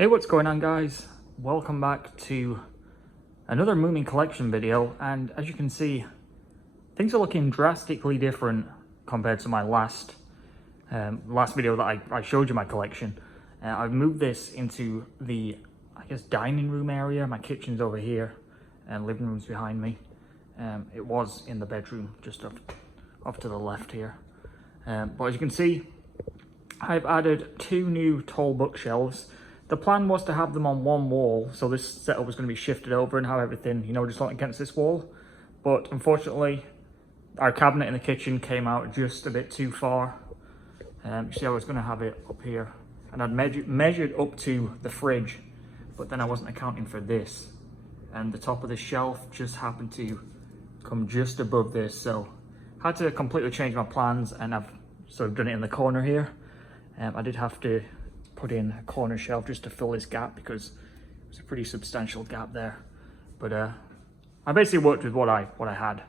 Hey, what's going on, guys? Welcome back to another Moomin collection video, and as you can see, things are looking drastically different compared to my last video that I showed you my collection. I've moved this into the, I guess, dining room area. My kitchen's over here and living room's behind me. It was in the bedroom just off to the left here. But as you can see, I've added two new tall bookshelves. The plan was to have them on one wall, so this setup was going to be shifted over and have everything, just like against this wall. But unfortunately, our cabinet in the kitchen came out just a bit too far. You see, I was going to have it up here, and I'd measured up to the fridge, but then I wasn't accounting for this. And the top of the shelf just happened to come just above this, so I had to completely change my plans, and I've sort of done it in the corner here. I did have to put in a corner shelf just to fill this gap because it's a pretty substantial gap there. But I basically worked with what I had.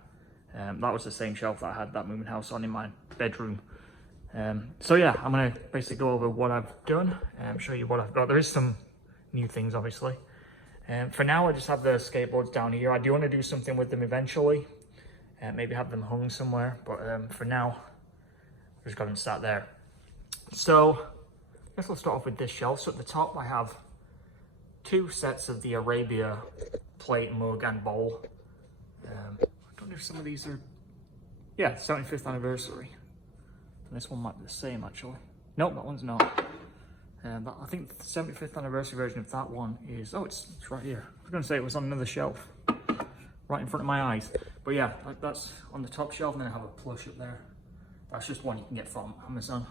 That was the same shelf that I had that Moomin house on in my bedroom. So yeah, I'm gonna basically go over what I've done and show you what I've got. There is some new things, obviously. For now, I just have the skateboards down here. I do want to do something with them eventually, maybe have them hung somewhere. But for now, I've just got them sat there. So I guess we'll start off with this shelf. So at the top, I have two sets of the Arabia plate, mug, and bowl. I don't know if some of these are, yeah, 75th anniversary. And this one might be the same, actually. Nope, that one's not. But I think the 75th anniversary version of that one is, oh, it's right here. I was going to say it was on another shelf, right in front of my eyes. But yeah, that's on the top shelf, and then I have a plush up there. That's just one you can get from Amazon.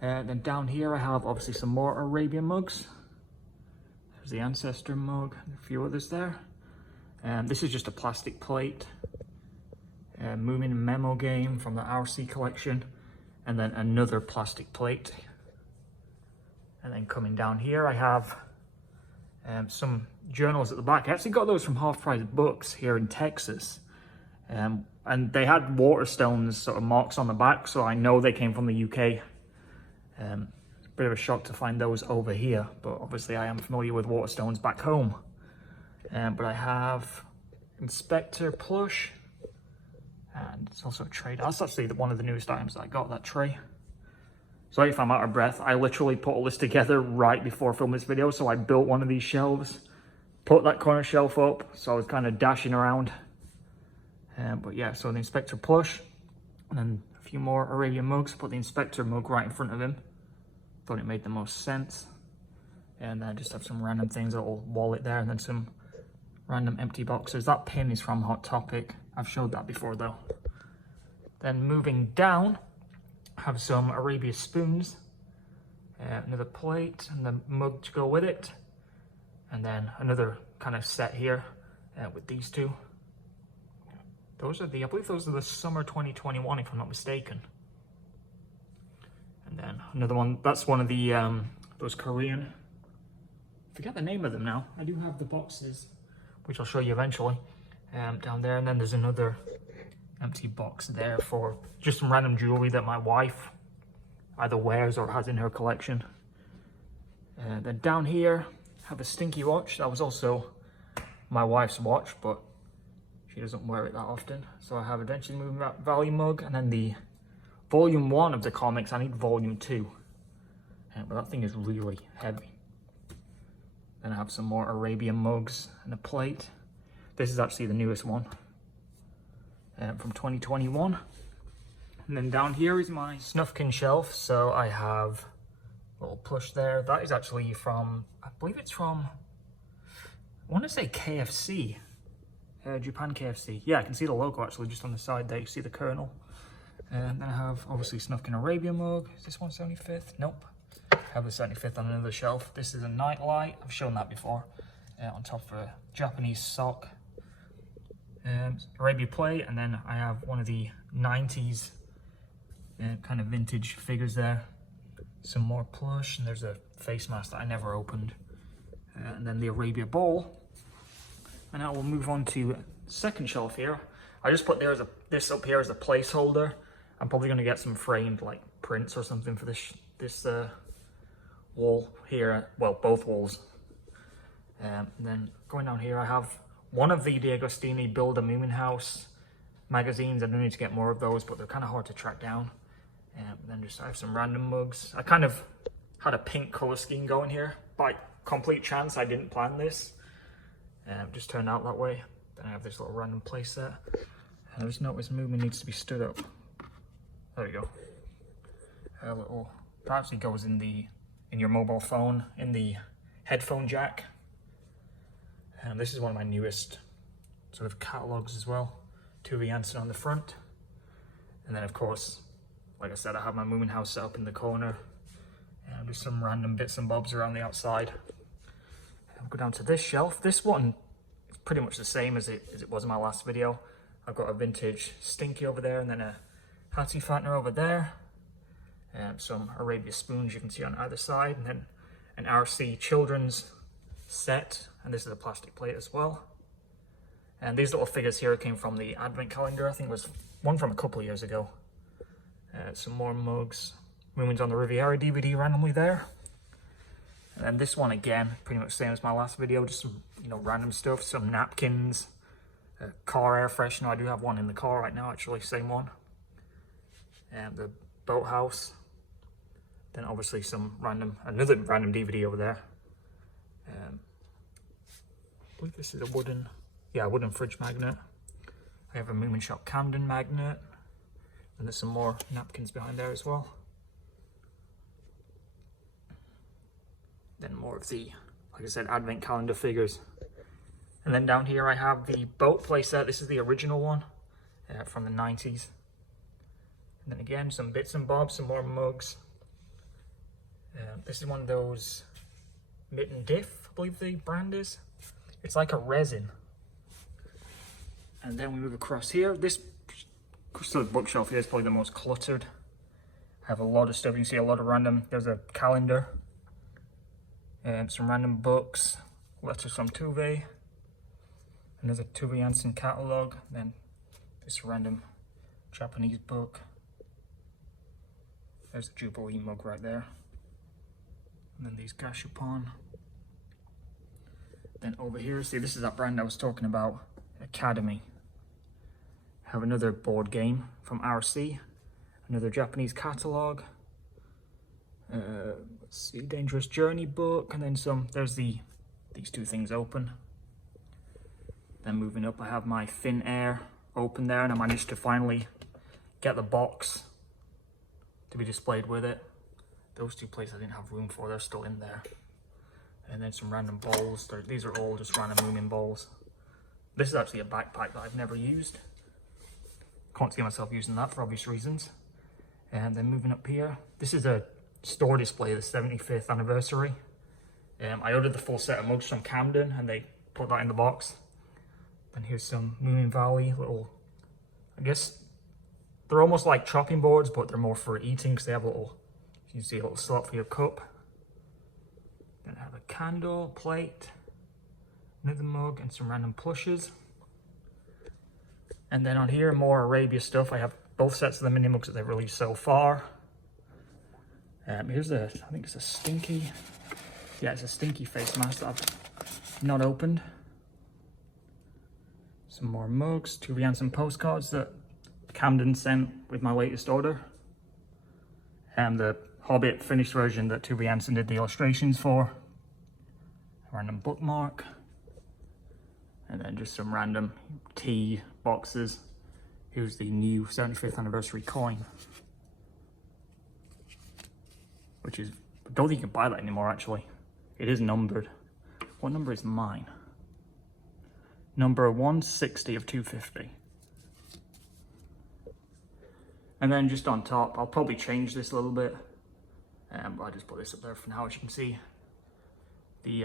Then down here I have obviously some more Arabian mugs. There's the Ancestor mug and a few others there. This is just a plastic plate. Moomin memo game from the RC collection. And then another plastic plate. And then coming down here I have some journals at the back. I actually got those from Half Price Books here in Texas. And they had Waterstones sort of marks on the back, so I know they came from the UK. It's a bit of a shock to find those over here, but obviously I am familiar with Waterstones back home. But I have Inspector plush, and it's also a tray. That's actually one of the newest items that I got, that tray. So if I'm out of breath, I literally put all this together right before filming this video. So I built one of these shelves, put that corner shelf up, so I was kind of dashing around. But yeah, so the Inspector plush, and then a few more Arabian mugs. Put the Inspector mug right in front of him. Thought it made the most sense. And then I just have some random things, a little wallet there, and then some random empty boxes. That pin is from Hot Topic. I've showed that before though. Then moving down, I have some Arabia spoons, another plate and the mug to go with it. And then another kind of set here with these two. Those are I believe those are the summer 2021, if I'm not mistaken. And then another one, that's one of the, those Korean, I forget the name of them now. I do have the boxes, which I'll show you eventually, down there. And then there's another empty box there for just some random jewelry that my wife either wears or has in her collection. And then down here, I have a Stinky watch. That was also my wife's watch, but she doesn't wear it that often. So I have Adventure Moving Valley mug, and then the Volume 1 of the comics. I need Volume 2. But that thing is really heavy. Then I have some more Arabian mugs and a plate. This is actually the newest one from 2021. And then down here is my Snufkin shelf. So I have a little plush there. That is actually from, I believe it's from, I want to say KFC. Japan KFC. Yeah, I can see the logo actually just on the side there. You see the kernel. And then I have obviously Snufkin Arabia mug. Is this one 75th? Nope. I have the 75th on another shelf. This is a nightlight. I've shown that before. On top of a Japanese sock. Arabia plate. And then I have one of the 90s kind of vintage figures there. Some more plush. And there's a face mask that I never opened. And then the Arabia bowl. And now we'll move on to the second shelf here. I just put this up here as a placeholder. I'm probably going to get some framed like prints or something for this wall here, well, both walls. And then going down here, I have one of the D'Agostini Build a Moomin House magazines. I do need to get more of those, but they're kind of hard to track down. And then just I have some random mugs. I kind of had a pink color scheme going here. By complete chance, I didn't plan this. Just turned out that way. Then I have this little random place there. And I just noticed Moomin needs to be stood up. There we go. A little, that actually goes in your mobile phone, in the headphone jack. And this is one of my newest sort of catalogs as well. Tove Jansson on the front. And then of course, like I said, I have my Moomin house set up in the corner. And just some random bits and bobs around the outside. I'll go down to this shelf. This one is pretty much the same as it was in my last video. I've got a vintage Stinky over there, and then a Hattie Fattener over there. And some Arabia spoons you can see on either side. And then an RC children's set. And this is a plastic plate as well. And these little figures here came from the advent calendar. I think it was one from a couple of years ago. Some more mugs. Moomin's on the Riviera DVD randomly there. And then this one again, pretty much the same as my last video. Just some, random stuff. Some napkins. A car air freshener. I do have one in the car right now, actually. Same one. And the boathouse. Then obviously another random DVD over there. I believe this is a wooden fridge magnet. I have a Moomin Shop Camden magnet. And there's some more napkins behind there as well. Then more of the, like I said, advent calendar figures. And then down here I have the boat playset. This is the original one from the 90s. And then again, some bits and bobs, some more mugs. This is one of those Mitten Diff, I believe the brand is. It's like a resin. And then we move across here. This sort of bookshelf here is probably the most cluttered. I have a lot of stuff. You can see a lot of random. There's a calendar. Some random books. Letters from Tove. Another Tove Jansson catalogue. Then this random Japanese book. There's a Jubilee mug right there. And then these gashapon. Then over here, see, this is that brand I was talking about, Academy. Have another board game from RC, another Japanese catalogue. Let's see, Dangerous Journey book, and then some. There's these two things open. Then moving up, I have my Thin Air open there, and I managed to finally get the box to be displayed with it. Those two places I didn't have room for, they're still in there. And then some random bowls. These are all just random Moomin bowls. This is actually a backpack that I've never used. Can't see myself using that for obvious reasons. And then moving up here, this is a store display of the 75th anniversary. I ordered the full set of mugs from Camden and they put that in the box. And here's some Moomin Valley little, I guess, they're almost like chopping boards, but they're more for eating because they have you can see a little slot for your cup. Then I have a candle, plate, another mug, and some random plushes. And then on here, more Arabia stuff. I have both sets of the mini mugs that they've released so far. Here's I think it's a Stinky. Yeah, it's a Stinky face mask that I've not opened. Some more mugs, Tove Jansson postcards that Camden sent with my latest order. And the Hobbit finished version that Tove Jansson did the illustrations for. A random bookmark. And then just some random tea boxes. Here's the new 75th anniversary coin. Which is, I don't think you can buy that anymore actually. It is numbered. What number is mine? Number 160 of 250. And then just on top, I'll probably change this a little bit. But I just put this up there for now. As you can see, the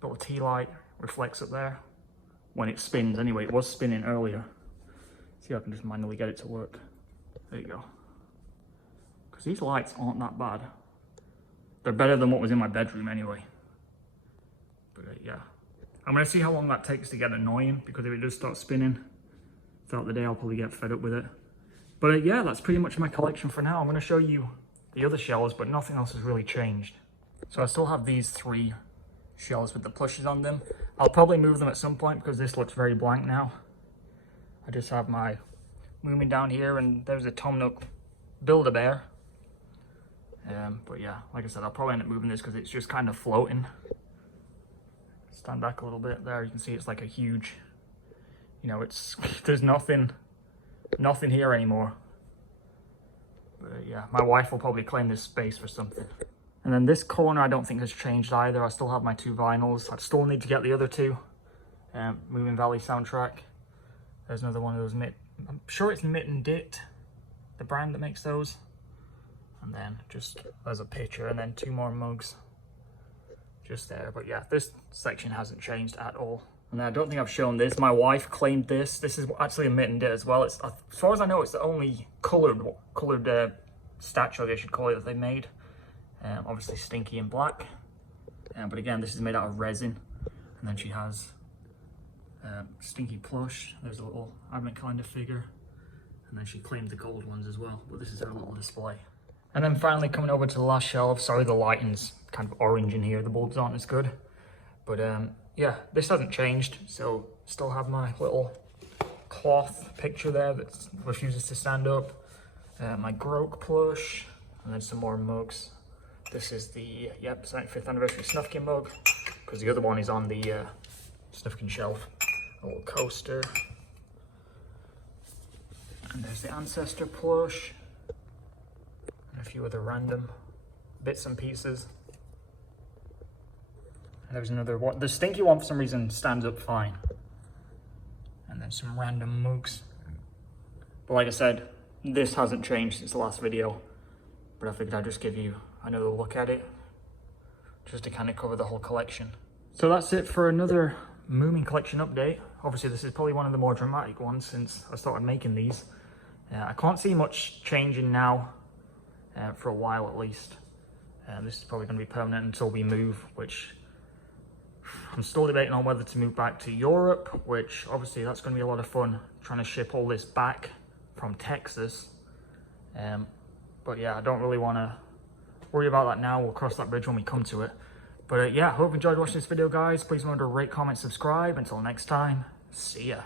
little tea light reflects up there when it spins. Anyway, it was spinning earlier. See if I can just manually get it to work. There you go. Because these lights aren't that bad. They're better than what was in my bedroom anyway. But yeah. I'm going to see how long that takes to get annoying, because if it does start spinning throughout the day, I'll probably get fed up with it. But yeah, that's pretty much my collection for now. I'm going to show you the other shelves, but nothing else has really changed. So I still have these 3 shelves with the plushes on them. I'll probably move them at some point because this looks very blank now. I just have my Moomin down here, and there's a Tom Nook Build-A-Bear. But yeah, like I said, I'll probably end up moving this because it's just kind of floating. Stand back a little bit there, you can see it's like a huge, you know, it's there's nothing here anymore. But yeah, my wife will probably claim this space for something. And then this corner I don't think has changed either. I still have my 2 vinyls. I still need to get the other 2. Moomin Valley soundtrack. There's another one of those I'm sure it's Mitt and Dit, the brand that makes those. And then just there's a picture, and then 2 more mugs just there. But yeah, this section hasn't changed at all. And I don't think I've shown this. My wife claimed this. This is actually a Mitt and Dit as well. It's, as far as I know, it's the only colored statue, I guess you'd call it, that they made. Obviously Stinky in black. But again, this is made out of resin. And then she has Stinky plush. There's a little advent calendar figure. And then she claimed the gold ones as well. But this is her little display. And then finally coming over to the last shelf. Sorry, the lighting's kind of orange in here. The bulbs aren't as good. But yeah, this hasn't changed. So still have my little cloth picture there that refuses to stand up. My Groke plush. And then some more mugs. This is the, 75th anniversary Snufkin mug, because the other one is on the Snufkin shelf. A little coaster. And there's the Ancestor plush. And a few other random bits and pieces. And there's another one. The Stinky one, for some reason, stands up fine. And then some random mugs. But like I said, this hasn't changed since the last video. But I figured I'd just give you another look at it, just to kind of cover the whole collection. So that's it for another Moomin collection update. Obviously this is probably one of the more dramatic ones since I started making these. I can't see much changing now, for a while at least. This is probably going to be permanent until we move, which I'm still debating on whether to move back to Europe, which obviously that's going to be a lot of fun, trying to ship all this back from Texas. But yeah, I don't really want to worry about that now. We'll cross that bridge when we come to it. But yeah, hope you enjoyed watching this video, guys. Please remember to rate, comment, subscribe. Until next time, see ya.